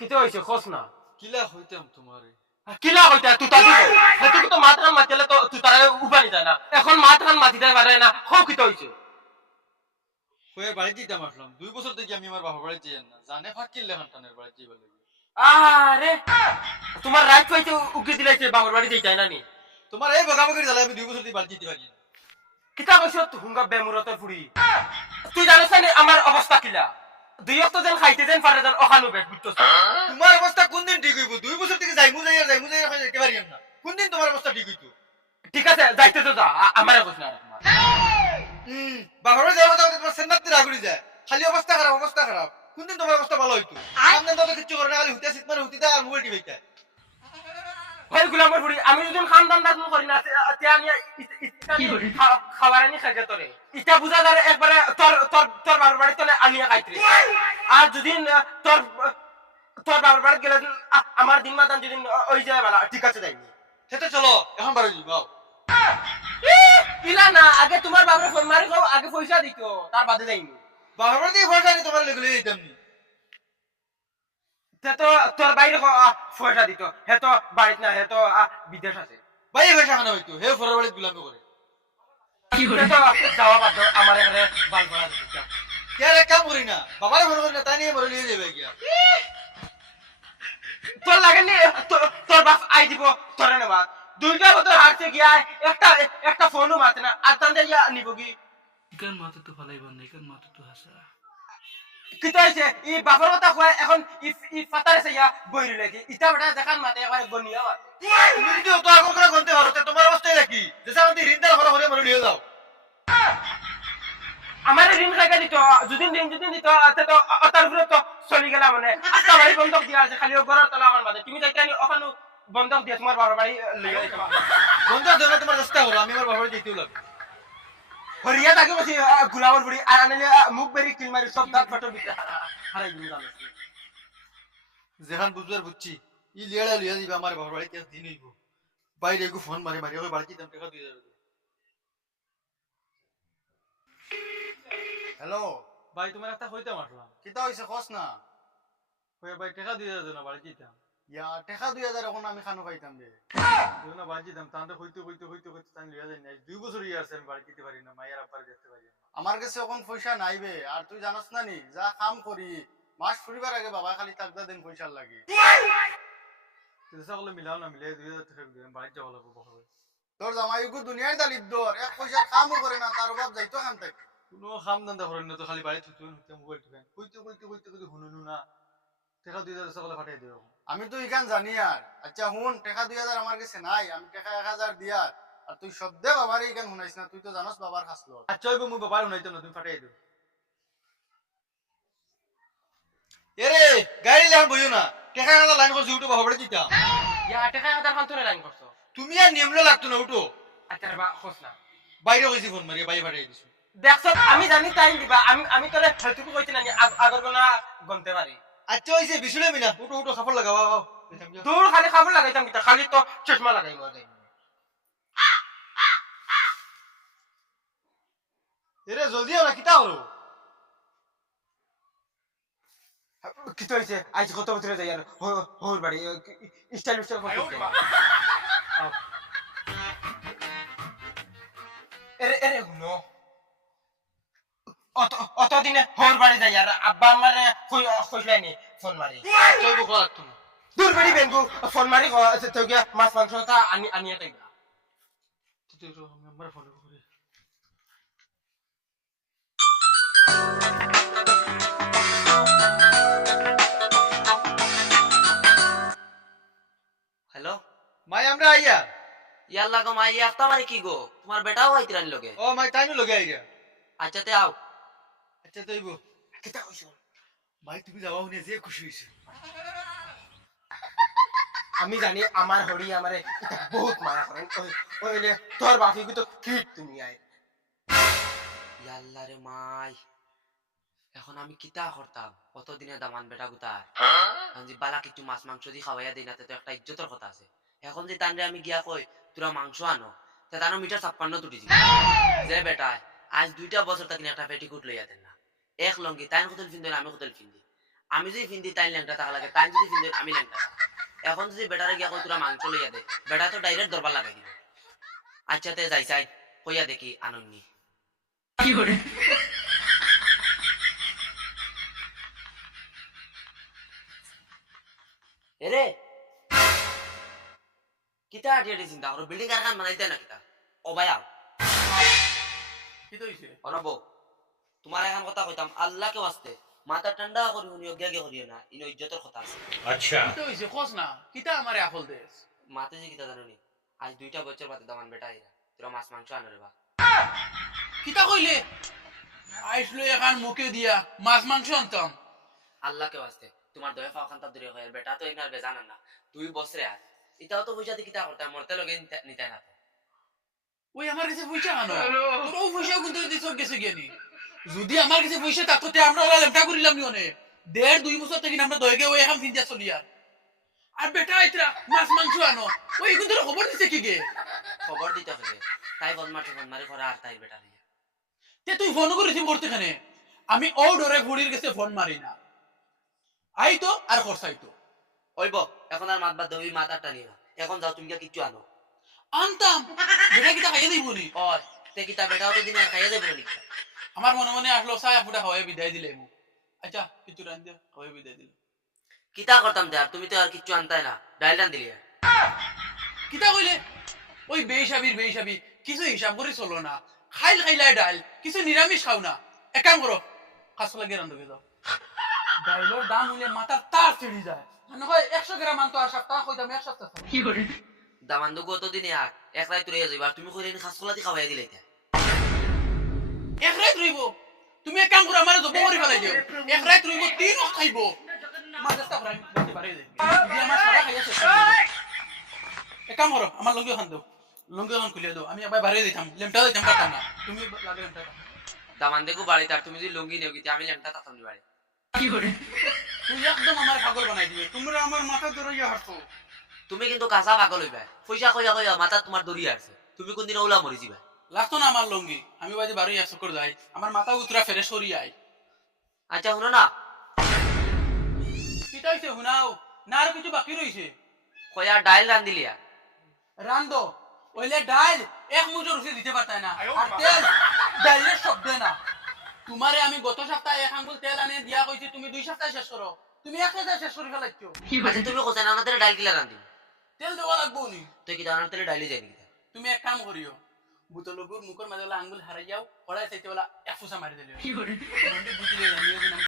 কিতে হইছে খোঁজ না কিলা হইতাম তোমারে কিলা হইতা তুই তাকে তুই তো মাত কান মাতিলে তো তুই তারা উপানি যায় না এখন মাত কান মাতিতে পারে না হো কিতে হইছে কয়ে বাড়ি দিতাম আসলাম 2 বছর থেকে আমি আমার বাবার বাড়ি যাই না জানে ফাকিল লেখান টানের বাড়ি যাইবার লাগে আরে তোমার রাইট পাইতে উকি দিলাইছে বাবার বাড়ি যাই না নি তোমার এই বকাবকির জ্বালায় আমি 2 বছর থেকে বাড়ি যেতে পারি না কিতা কইছ তুই হুঙ্গা বেমুরতের ফুড়ি তুই জানিস না আমার অবস্থা কিলা দুই অক্ত যেন খাইতে যেন পারে যেন অখানু বেশ বুঝছস তোমার অবস্থা কোন দিন ঠিক হইব 2 বছর থেকে যাইমু যাই খাই যেতে পারি না কোন দিন তোমার অবস্থা ঠিক হইতো ঠিক আছে যাইতে তো যা আমারে কইছ না বাবার বাড়ি যাওয়ার কথা তোমার সেন্নাতে রাগুড়ি যায় খালি অবস্থা খারাপ কোন দিন তোমার অবস্থা ভালো হইতো সামনে তো কিছু করে না খালি হুতে সিট মারে হুতিতা আর মোবাইল টিভিতে ভাই গুলামর ফুড়ি আমি যদি খানদান দান করি না তে আমি খাবার আনি খাইতে তোরে ইটা বুঝা যায় একবারে তোর তোর তোর বাবার বাড়ি তোলে আনিয়া খাইতে আর যদি তোর তোর বাবার বাড়ি গেলে আমার দিন মাতান যদি ওই যায় বালা ঠিক আছে যাইনি সেটা চলো এখন বাড়ি যাও ইলা না আগে তোমার বাবার ফোন মারি খাও আগে পয়সা দিত তার বাদে যাইনি বাবার বাড়ি থেকে পয়সা নি তোমার লেগুলে দিতাম নি তে তো তোর বাইরে পয়সা দিত হে তো বাড়িত না হে তো বিদেশ আছে ভাই পয়সা খানা হইতো হে ফরার বাড়ি গুলামি করে তে তো যাওয়া বাদ দাও, আমার এখানে বাল করা দিচ্ছে কে রে কাম করি না বাবার ফোন করি না তাই নিয়ে মরে নিয়ে যাবে গিয়া তোর লাগেনি তোর বাপ আই দিব তোরে নেবা দুইটা বছর হারতে গিয়া একটা ফোনও মাতে না আর তান দিয়া নিব কি ইকান মাথা তো ফালাইবার না ইকান মাথা তো হাসা কি তো হইছে ই বাপর কথা কয় এখন ই ফাতারে সাইয়া বইরি লাগি ইটা বড় দেখান মাতে একবারে গনিয়া বাত তুমি যদি অত আগর করে গন্তে পারো তে তোমার অবস্থা দেখি যেসা আমি ঋণদার ঘরে ঘরে মরে নিয়ে যাও আমার ঋণ খাইকা দিত যদি ঋণ যদি দিত তো তার উপরে তো চলি গেলা মানে আস্তা বাড়ি বন্ধক দিয়া আছে খালি ঘরের তলা আমার মাঝে তুমি যাইতে আনি ওখানে বন্ধক দিয়ে তোমার বাবার বাড়ি লইয়া যাইতে বন্ধু ধরে তোমার চেষ্টা করো আমি আমার বাবার বাড়ি যেতেও লাগবে হরিয়া তাকে বসে গুলাবর বুড়ি আর আনলে মুখ বেরি কিল মারি সব দাঁত ফটো দিতে হারাই দিই জানো যেখান বুঝবার বুঝছি ই লিয়াড়া লিয়া দিবা আমার বাবার বাড়ি কেস দিন হইব বাইরে একটু ফোন মারি মারি ওই বাড়ি যেতাম টাকা দিয়ে যাবে হ্যালো ভাই তোমার একটা হইতাম আসলাম কিতা হইছে কস না ওই ভাই টাকা দিয়ে যাবে না বাড়ি যেতাম ইয়া টাকা 2000 এখন আমি খানো খাইতাম রে দিও না বাড়ি যেতাম তান্তে হইতে তান লিয়া যাই না 2 বছর ইয়ে আছে আমি বাড়ি যেতে পারি না মায়ের আব্বার দেখতে পারি না আমার কাছে এখন পয়সা নাইবে আর তুই জানাস না নি যা কাম করি মাস ফুরিবার আগে বাবা খালি তাকদা দেন পয়সা লাগে চেষ্টা করলে মিলাও না মিলে 2000 টাকা দিয়ে বাড়ি যাওয়া লাগবে বড় তোর জামাইকু দুনিয়ার দালিত দর এক পয়সা কামও করে না তার বাপ যাইতো খান থেকে কোনো কাম ধান্দা করেন না তো খালি বাড়ি থুতু মোবাইল টিপেন কইতে হুনুনু না টাকা 2000 টাকা পাঠিয়ে দিও আমি তো ইখান জানি আর আচ্ছা হুন টাকা 2000 আমার কাছে নাই আমি টাকা 1000 দিয়ার আর তুই শব্দে বাবার ইখান শুনাইছ না তুই তো জানোস বাবার খাসলো আচ্ছা হইব মুই বাবার হুনাইতাম না তুমি পাঠিয়ে দিও এরে গাড়ি লেখান বইও না টাকা কাটা লাইন করছি উঠো বাবা বাড়ি যেতাম ইয়া টাকা হাজার খান তোরে লাইন করছো তুমি আর নিয়মলে লাগতো না উঠো আচ্ছা বা খোঁজ না বাইরে হইছি ফোন মারি বাইরে পাঠিয়ে দিছো দেখছ আমি জানি টাইম দিবা আমি তোরে হয়তো কইছি না আগর কোনা গন্তে পারি আচ্ছা হইছে বিশুলে মিনা উঠো খাবার লাগাও আও দূর খালি খাবার লাগাইতাম কিতা খালি তো চশমা লাগাই মজা এরে জলদি আও না কিতা হলো কি তো হইছে আজ কত বছরে যাই আর হোর বাড়ি স্টাইল করতে এরে হুনো অত দিনে হোর বাড়ি যাই আর আব্বা আমার কইলানি ফোন মারি চলবো করা লাগতো না দূর বাড়ি বেঙ্গু ফোন মারি তো গিয়া মাছ মাংসটা আনিয়া তাইবা তুই তো আমার ফোন করে হ্যালো মাই আমরা আইয়া ইয়াল্লা গো মাই একটা মানে কি গো তোমার বেটাও হইতে রানি লগে ও মাই তাইনু লগে আইয়া আচ্ছা তে আও আচ্ছা তৈব কিতা কইছ ভাই তুমি যাওয়া শুনে যে খুশি হইছে আমি জানি আমার হরি আমারে বহুত মায়া করেন ওইলে তোর বাপি তো ঠিক তুমি আই ইয়াল্লা রে মাই এখন আমি কিতা করতাম কতদিনে দামান বেটা গুতার এখন যে বালা কিছু মাছ মাংস দি খাওয়াইয়া দিই না তো একটা ইজ্জতের কথা আছে এখন যে তানরে আমি গিয়া কই তোরা মাংস আনো তে তানো মিটার 56 তুটি দিবি যে বেটা আজ 2টা বছর তাকিন একটা পেটিকুট লইয়া দেন না এক লঙ্গি তাইন কতল ফিন দেন আমি কতল ফিন দি আমি যদি ফিন্দি তাই ল্যাংটা থাকা লাগে তাই যদি ফিন্দি আমি ল্যাংটা থাকা। এখন যদি বেটারে গিয়া কই তোরা মাংস লইয়া দে বেটা তো ডাইরেক্ট দরবার লাগাই দিবে। আচ্ছা তে যাই চাই কইয়া দেখি আনন্দি এরে কিতা আটিয়াটি চিন্তা করো বিল্ডিং কারখান বানাইতে না কিতা ও ভাই আও কি তো হইছে অনব তোমার এখন কথা কইতাম আল্লাহকে ওয়াস্তে মাথা ঠান্ডা করি উনিও গেগে করিও না ইনো ইজ্জতের কথা আছে কি তো হইছে খোঁজ না কিতা আমারে আকল দেস মাতে যে কিতা জানো নি আজ 2টা বছর বাদে দামান বেটা আইরা তোরা মাছ মাংস আনরে বা কিতা কইলে আইসলো এখন মুখে দিয়া মাছ মাংস আনতাম আল্লাহকে ওয়াস্তে তোমার দয়া ফাও খান্তা দূরে হয় বেটা তো এনার বেজানা না 2 বছরে আর এটাও তো বুঝাতে কিতা করতে মরতে লগে নিতে না তো ওই আমার কাছে পয়সা আনো তোর ও পয়সা কিন্তু দিছ গেছে গিয়ানি যদি আমার কাছে পয়সা থাকতো আমরা ওলা লেমটা করিলাম নি অনে 1.5-2 বছর থেকে আমরা দয়গে ওই এখন ফিন্দিয়া চলিয়া আর বেটা আইতরা মাছ মাংস আনো ওই কিন্তু খবর দিছে কি গে খবর দিতে হবে তাই ফোন মারি করা আর তাই বেটা লইয়া তে তুই ফোন করেছিস বর্তখানে আমি ও ডরে ঘুড়ির কাছে ফোন মারি না আইতো আর খরচাইতো ওইব এখন আর মাত বাদ দেবি মাথাটা নিয়ে না এখন যাও তুমি কিচ্ছু আনো আনতাম বেটা কিটা খাইয়ে দিব নি ও তে কিতা বেটাও তো দিন আর খাইয়া দেবে না আমার মনে মনে আসলো ছায়া ফুটা খাওয়াই বিদায় দিলে মু আচ্ছা কিছু রান দিয়া খাওয়াই বিদায় দিলে কিতা করতাম দে আর তুমি তো আর কিচ্ছু আনতাই না ডাইল রান দিলি আর কিতা কইলে ওই বেহিসাবি কিছু হিসাব করে চলো না খাইলাই ডাইল কিছু নিরামিষ খাও না এক কাম করো কাঁচা লাগিয়ে রান্ধবে যাও ডাইলের দাম হইলে মাথার তার ছিঁড়ি যায় মানে হয় 100 গ্রাম আনতো আর সপ্তাহ কইতাম এক সপ্তাহ কি করে দামান্দু গত দিনে আর এক রাত তুই যাইবা তুমি কইলে খাসকলাতি খাওয়াই দিলে এটা এক রাত রইব তুমি এক কাম করো আমারে জব করে ফেলাই দিও এক রাত রইব 3 ওয়াক্ত খাইবো মাঝে ফ্রাই করতে পারে দি আমার সারা খাইয়া শেষ করে দিবো। এক কাম করো আমার লঙ্গি খান দাও লঙ্গি খান খুলিয়া দাও আমি একবার বাইরে দিতাম লেমটা দিতাম পারতাম না তুমি লাগে লেমটা দামান্দেকু বাড়ি তার তুমি যদি লুঙ্গি নেও আমি লেমটা তাতাম নি বাড়ি তুই একদম আমার পাগল বানাই দিবে তোমরা আমার মাথা ধরে হাঁটছো তুমি কিন্তু কাঁচা পাগল হইবা পয়সা কইয়া কইয়া মাথা তোমার দড়ি আছে তুমি কোনদিন ওলা মরি যাবা লাগতো না আমার লঙ্গি আমি বাজে বারোই 100 করে যাই আমার মাথা উতরা ফেরে সরি আই আচ্ছা শুনো না কিটা হইছে হুনাও না আর কিছু বাকি রইছে কইয়া ডাইল রান দিলিয়া রান্দো ওইলে ডাইল এক মুঠো রুচি দিতে পারতাই না আর তেল ডাইলের শব্দ না তোমারে আমি গত সপ্তাহে 1 আঙ্গুল তেল আনে দিয়া কইছি তুমি 2 সপ্তাহে শেষ করো তুমি 1 সপ্তাহে শেষ করে ফেলাইছো আচ্ছা তুমি কোথায় না আমাদের ডাইল কিলা রান দিবি তেল দেওয়া লাগবো নি তুই কি দানার তেলে ডাইলি যাই নাকি তুমি এক কাম করিও বুতলগুর মুখের মাঝে আঙ্গুল হারাই যাও পড়াই চাইতে বলা এক ফুসা মারি দিলে কি করে মন্ডি বুঝিলে জানি